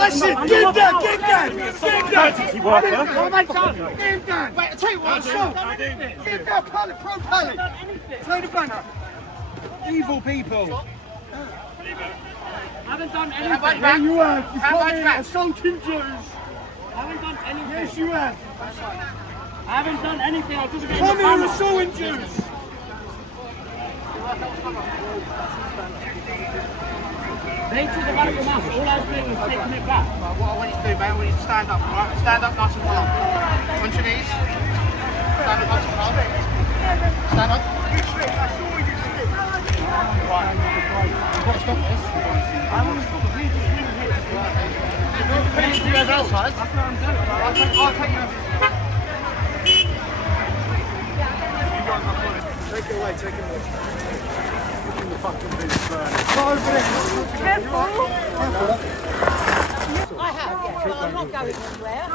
That's it! Get that! Get that! Get that! Emergency worker. What have I done? Get that! Wait, I'll tell you what, assault! Get that pallet, pro-pallet! Play the banner! Evil people! I haven't done anything. Yeah, you have! You've come in assaulting Jews! I haven't done anything. Yes, you have! I haven't done anything. I was just getting Come the here banner. assaulting Jews! They took the banner from us. All I was doing was taking it back. What I want you to do, mate, I want you to stand up, right? Stand up nice and calm. On your knees. Stand up nice and calm. Stand up. You slip, I saw you slip! Right. You've got to stop this. I want to stop it. Please just leave it here. Put it to your outside. That's what I'm doing. I'll take you. Take it away, take it away. The fucking boots burn. I have, yes, but I'm not going anywhere.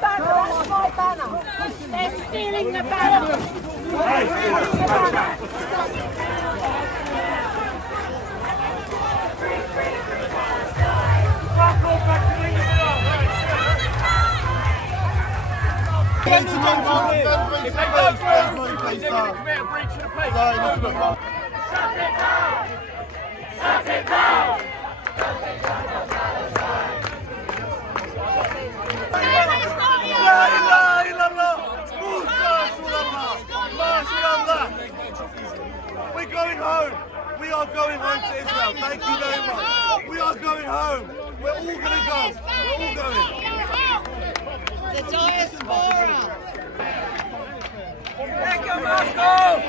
That's my banner. They're stealing the banner. If they don't commit a breach of the peace. Shut it down! Shut it down! We're going home. We are going home to Israel. Thank you very much. We are going home. We're all going to go. We're all going. The diaspora. Take your mask off!